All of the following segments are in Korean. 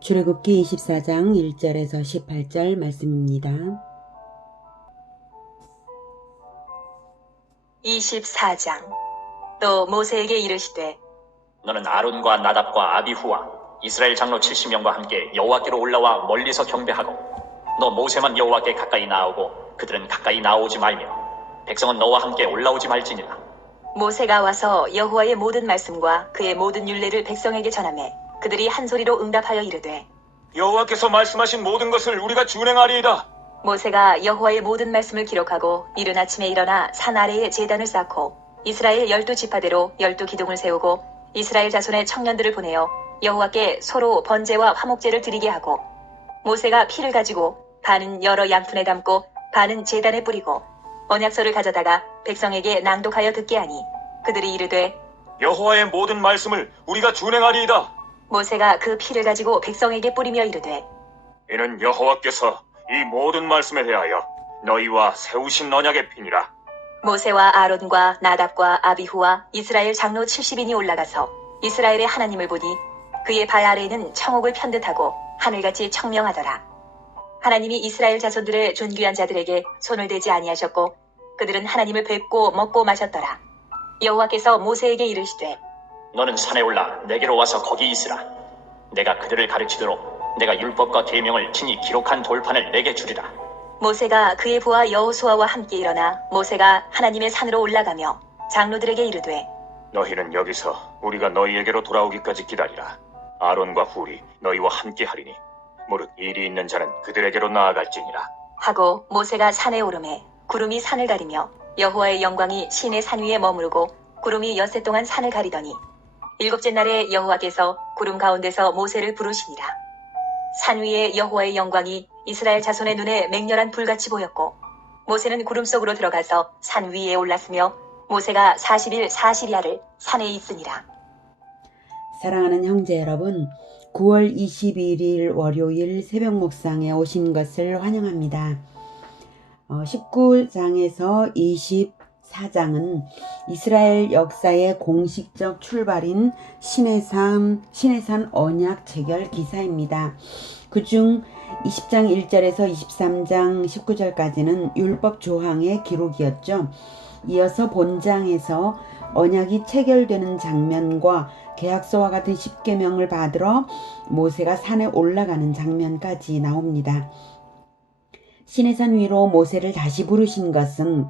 출애굽기 24장 1절에서 18절 말씀입니다. 24장. 또 모세에게 이르시되 너는 아론과 나답과 아비후와 이스라엘 장로 70명과 함께 여호와께로 올라와 멀리서 경배하고 너 모세만 여호와께 가까이 나오고 그들은 가까이 나오지 말며 백성은 너와 함께 올라오지 말지니라. 모세가 와서 여호와의 모든 말씀과 그의 모든 율례를 백성에게 전하매 그들이 한 소리로 응답하여 이르되 여호와께서 말씀하신 모든 것을 우리가 준행하리이다. 모세가 여호와의 모든 말씀을 기록하고 이른 아침에 일어나 산 아래에 제단을 쌓고 이스라엘 12지파대로 12기둥을 세우고 이스라엘 자손의 청년들을 보내어 여호와께 소로 번제와 화목제를 드리게 하고 모세가 피를 가지고 반은 여러 양푼에 담고 반은 제단에 뿌리고 언약서를 가져다가 백성에게 낭독하여 듣게 하니 그들이 이르되 여호와의 모든 말씀을 우리가 준행하리이다. 모세가 그 피를 가지고 백성에게 뿌리며 이르되 이는 여호와께서 이 모든 말씀에 대하여 너희와 세우신 언약의 피니라. 모세와 아론과 나답과 아비후와 이스라엘 장로 70인이 올라가서 이스라엘의 하나님을 보니 그의 발 아래에는 청옥을 편듯하고 하늘같이 청명하더라. 하나님이 이스라엘 자손들의 존귀한 자들에게 손을 대지 아니하셨고 그들은 하나님을 뵙고 먹고 마셨더라. 여호와께서 모세에게 이르시되 너는 산에 올라 내게로 와서 거기 있으라. 내가 그들을 가르치도록 내가 율법과 계명을 친히 기록한 돌판을 내게 주리라. 모세가 그의 부하 여호수아와 함께 일어나 모세가 하나님의 산으로 올라가며 장로들에게 이르되 너희는 여기서 우리가 너희에게로 돌아오기까지 기다리라. 아론과 훌이 너희와 함께 하리니 무릇 일이 있는 자는 그들에게로 나아갈지니라. 하고 모세가 산에 오르매 구름이 산을 가리며 여호와의 영광이 신의 산 위에 머무르고 구름이 엿새 동안 산을 가리더니 일곱째 날에 여호와께서 구름 가운데서 모세를 부르시니라. 산 위에 여호와의 영광이 이스라엘 자손의 눈에 맹렬한 불같이 보였고 모세는 구름 속으로 들어가서 산 위에 올랐으며 모세가 40일 40야를 산에 있으니라. 사랑하는 형제 여러분, 9월 21일 월요일 새벽 묵상에 오신 것을 환영합니다. 19장에서 24장은 이스라엘 역사의 공식적 출발인 시내산 언약 체결 기사입니다. 그중 20장 1절에서 23장 19절까지는 율법 조항의 기록이었죠. 이어서 본장에서 언약이 체결되는 장면과 계약서와 같은 십계명을 받으러 모세가 산에 올라가는 장면까지 나옵니다. 시내산 위로 모세를 다시 부르신 것은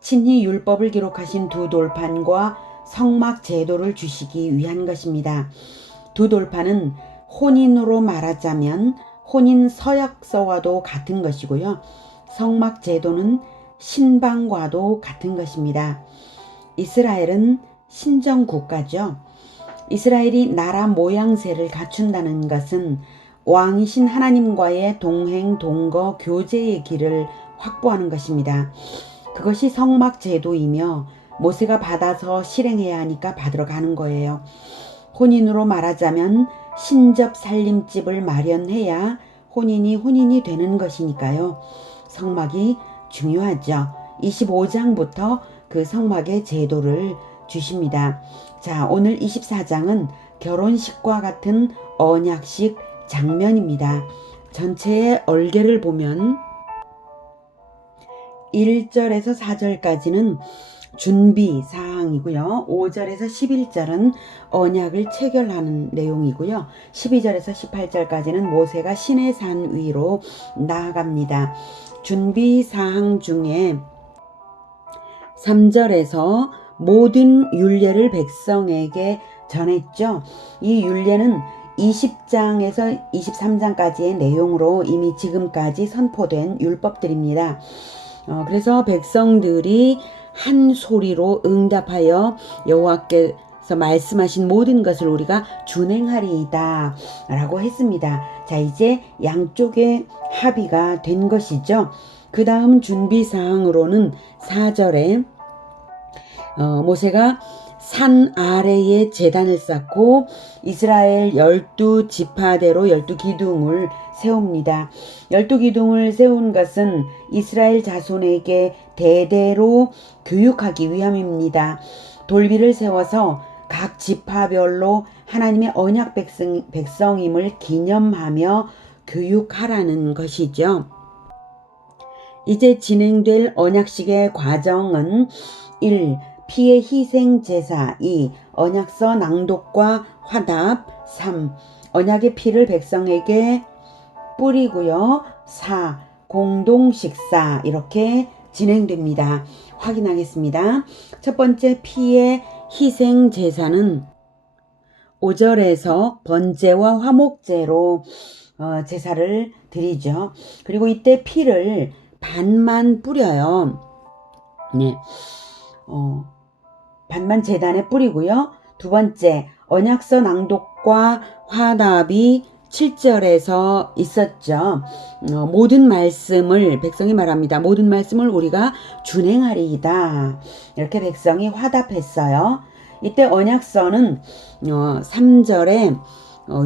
친히 율법을 기록하신 두 돌판과 성막 제도를 주시기 위한 것입니다. 두 돌판은 혼인으로 말하자면 혼인 서약서와도 같은 것이고요. 성막 제도는 신방과도 같은 것입니다. 이스라엘은 신정국가죠. 이스라엘이 나라 모양새를 갖춘다는 것은 왕이신 하나님과의 동행, 동거, 교제의 길을 확보하는 것입니다. 그것이 성막 제도이며 모세가 받아서 실행해야 하니까 받으러 가는 거예요. 혼인으로 말하자면 신접 살림집을 마련해야 혼인이 되는 것이니까요. 성막이 중요하죠. 25장부터 그 성막의 제도를 주십니다. 자, 오늘 24장은 결혼식과 같은 언약식 장면입니다. 전체의 얼개를 보면 1절에서 4절까지는 준비 사항이고요. 5절에서 11절은 언약을 체결하는 내용이고요. 12절에서 18절까지는 모세가 신의 산 위로 나아갑니다. 준비 사항 중에 3절에서 모든 율례를 백성에게 전했죠. 이 율례는 20장에서 23장까지의 내용으로 이미 지금까지 선포된 율법들입니다. 그래서 백성들이 한 소리로 응답하여 여호와께서 말씀하신 모든 것을 우리가 준행하리이다 라고 했습니다. 자, 이제 양쪽의 합의가 된 것이죠. 그 다음 준비사항으로는 4절에 모세가 산 아래에 제단을 쌓고 이스라엘 12지파대로 12기둥을 세웁니다. 12기둥을 세운 것은 이스라엘 자손에게 대대로 교육하기 위함입니다. 돌비를 세워서 각 지파별로 하나님의 언약 백성임을 기념하며 교육하라는 것이죠. 이제 진행될 언약식의 과정은 1. 피의 희생 제사, 2. 언약서 낭독과 화답, 3. 언약의 피를 백성에게 뿌리고요. 4. 공동 식사, 이렇게 진행됩니다. 확인하겠습니다. 첫 번째 피의 희생 제사는 5절에서 번제와 화목제로 제사를 드리죠. 그리고 이때 피를 반만 뿌려요. 네. 반만 제단에 뿌리고요. 두 번째, 언약서 낭독과 화답이 7절에서 있었죠. 모든 말씀을, 백성이 말합니다. 모든 말씀을 우리가 준행하리이다. 이렇게 백성이 화답했어요. 이때 언약서는 3절에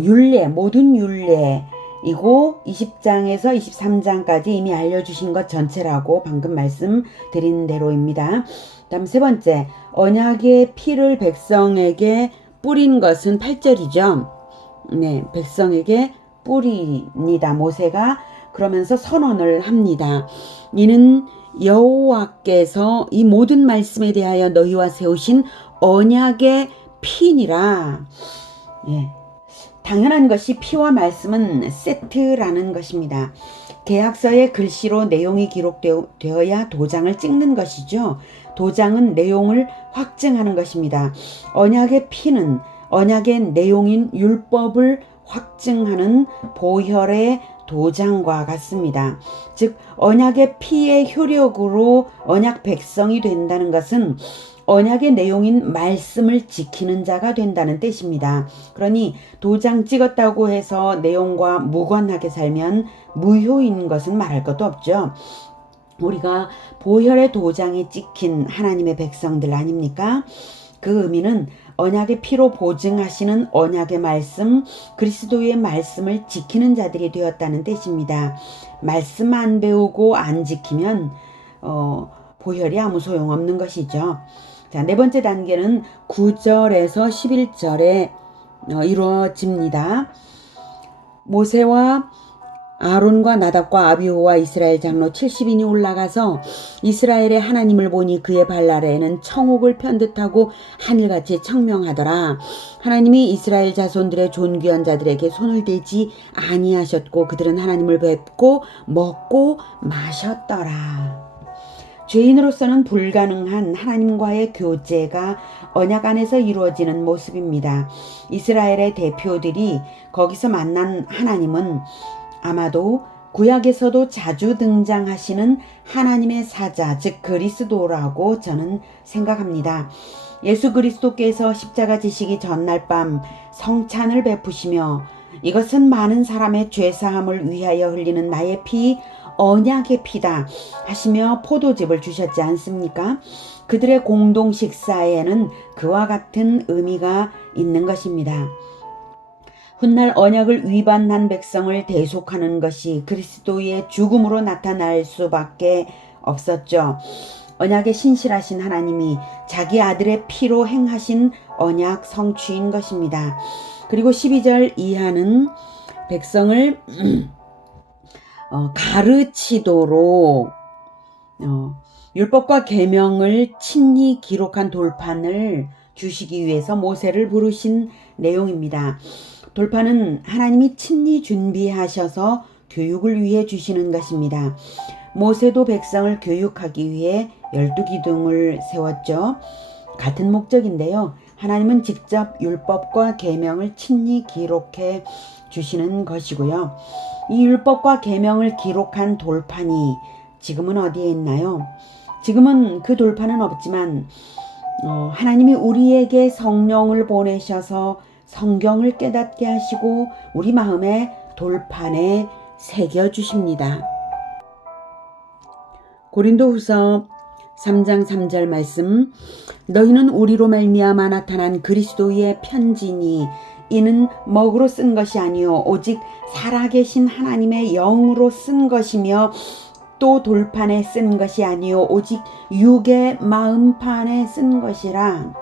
율례, 모든 율례이고 20장에서 23장까지 이미 알려주신 것 전체라고 방금 말씀드린 대로입니다. 다음 세 번째, 언약의 피를 백성에게 뿌린 것은 8절이죠. 네, 백성에게 뿌립니다. 모세가 그러면서 선언을 합니다. 이는 여호와께서 이 모든 말씀에 대하여 너희와 세우신 언약의 피니라. 예, 당연한 것이 피와 말씀은 세트라는 것입니다. 계약서에 글씨로 내용이 기록되어야 도장을 찍는 것이죠. 도장은 내용을 확증하는 것입니다. 언약의 피는 언약의 내용인 율법을 확증하는 보혈의 도장과 같습니다. 즉 언약의 피의 효력으로 언약 백성이 된다는 것은 언약의 내용인 말씀을 지키는 자가 된다는 뜻입니다. 그러니 도장 찍었다고 해서 내용과 무관하게 살면 무효인 것은 말할 것도 없죠. 우리가 보혈의 도장이 찍힌 하나님의 백성들 아닙니까? 그 의미는 언약의 피로 보증하시는 언약의 말씀, 그리스도의 말씀을 지키는 자들이 되었다는 뜻입니다. 말씀 안 배우고 안 지키면 보혈이 아무 소용없는 것이죠. 자, 네 번째 단계는 9절에서 11절에 이루어집니다. 모세와 아론과 나답과 아비후와 이스라엘 장로 70인이 올라가서 이스라엘의 하나님을 보니 그의 발 아래에는 청옥을 편듯하고 하늘같이 청명하더라. 하나님이 이스라엘 자손들의 존귀한 자들에게 손을 대지 아니하셨고 그들은 하나님을 뵙고 먹고 마셨더라. 죄인으로서는 불가능한 하나님과의 교제가 언약 안에서 이루어지는 모습입니다. 이스라엘의 대표들이 거기서 만난 하나님은 아마도 구약에서도 자주 등장하시는 하나님의 사자, 즉 그리스도라고 저는 생각합니다. 예수 그리스도께서 십자가 지시기 전날 밤 성찬을 베푸시며 이것은 많은 사람의 죄사함을 위하여 흘리는 나의 피, 언약의 피다 하시며 포도즙을 주셨지 않습니까? 그들의 공동 식사에는 그와 같은 의미가 있는 것입니다. 훗날 언약을 위반한 백성을 대속하는 것이 그리스도의 죽음으로 나타날 수밖에 없었죠. 언약에 신실하신 하나님이 자기 아들의 피로 행하신 언약 성취인 것입니다. 그리고 12절 이하는 백성을 가르치도록 율법과 계명을 친히 기록한 돌판을 주시기 위해서 모세를 부르신 내용입니다. 돌판은 하나님이 친히 준비하셔서 교육을 위해 주시는 것입니다. 모세도 백성을 교육하기 위해 12기둥을 세웠죠. 같은 목적인데요. 하나님은 직접 율법과 계명을 친히 기록해 주시는 것이고요. 이 율법과 계명을 기록한 돌판이 지금은 어디에 있나요? 지금은 그 돌판은 없지만 하나님이 우리에게 성령을 보내셔서 성경을 깨닫게 하시고 우리 마음의 돌판에 새겨주십니다. 고린도후서 3장 3절 말씀, 너희는 우리로 말미암아 나타난 그리스도의 편지니 이는 먹으로 쓴 것이 아니요 오직 살아계신 하나님의 영으로 쓴 것이며 또 돌판에 쓴 것이 아니요 오직 육의 마음판에 쓴 것이라.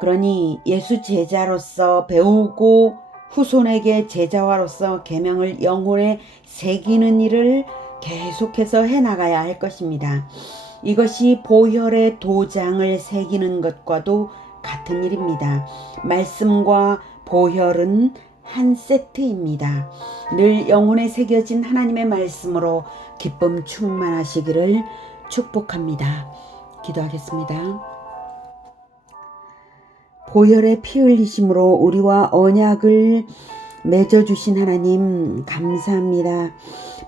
그러니 예수 제자로서 배우고 후손에게 제자와로서 계명을 영혼에 새기는 일을 계속해서 해나가야 할 것입니다. 이것이 보혈의 도장을 새기는 것과도 같은 일입니다. 말씀과 보혈은 한 세트입니다. 늘 영혼에 새겨진 하나님의 말씀으로 기쁨 충만하시기를 축복합니다. 기도하겠습니다. 보혈의 피 흘리심으로 우리와 언약을 맺어주신 하나님 감사합니다.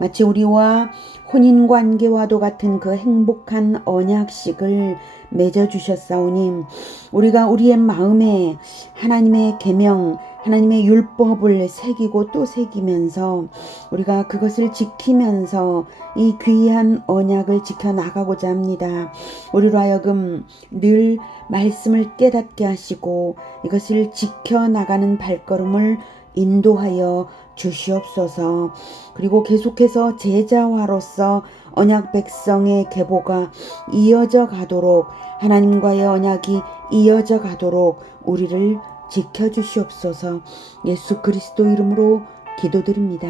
마치 우리와 혼인관계와도 같은 그 행복한 언약식을 맺어주셨사오니 우리가 우리의 마음에 하나님의 계명, 하나님의 율법을 새기고 또 새기면서 우리가 그것을 지키면서 이 귀한 언약을 지켜나가고자 합니다. 우리로 하여금 늘 말씀을 깨닫게 하시고 이것을 지켜나가는 발걸음을 인도하여 주시옵소서. 그리고 계속해서 제자화로서 언약 백성의 계보가 이어져 가도록 하나님과의 언약이 이어져 가도록 우리를 지켜주시옵소서. 예수 그리스도 이름으로 기도드립니다.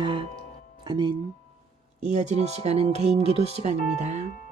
아멘. 이어지는 시간은 개인 기도 시간입니다.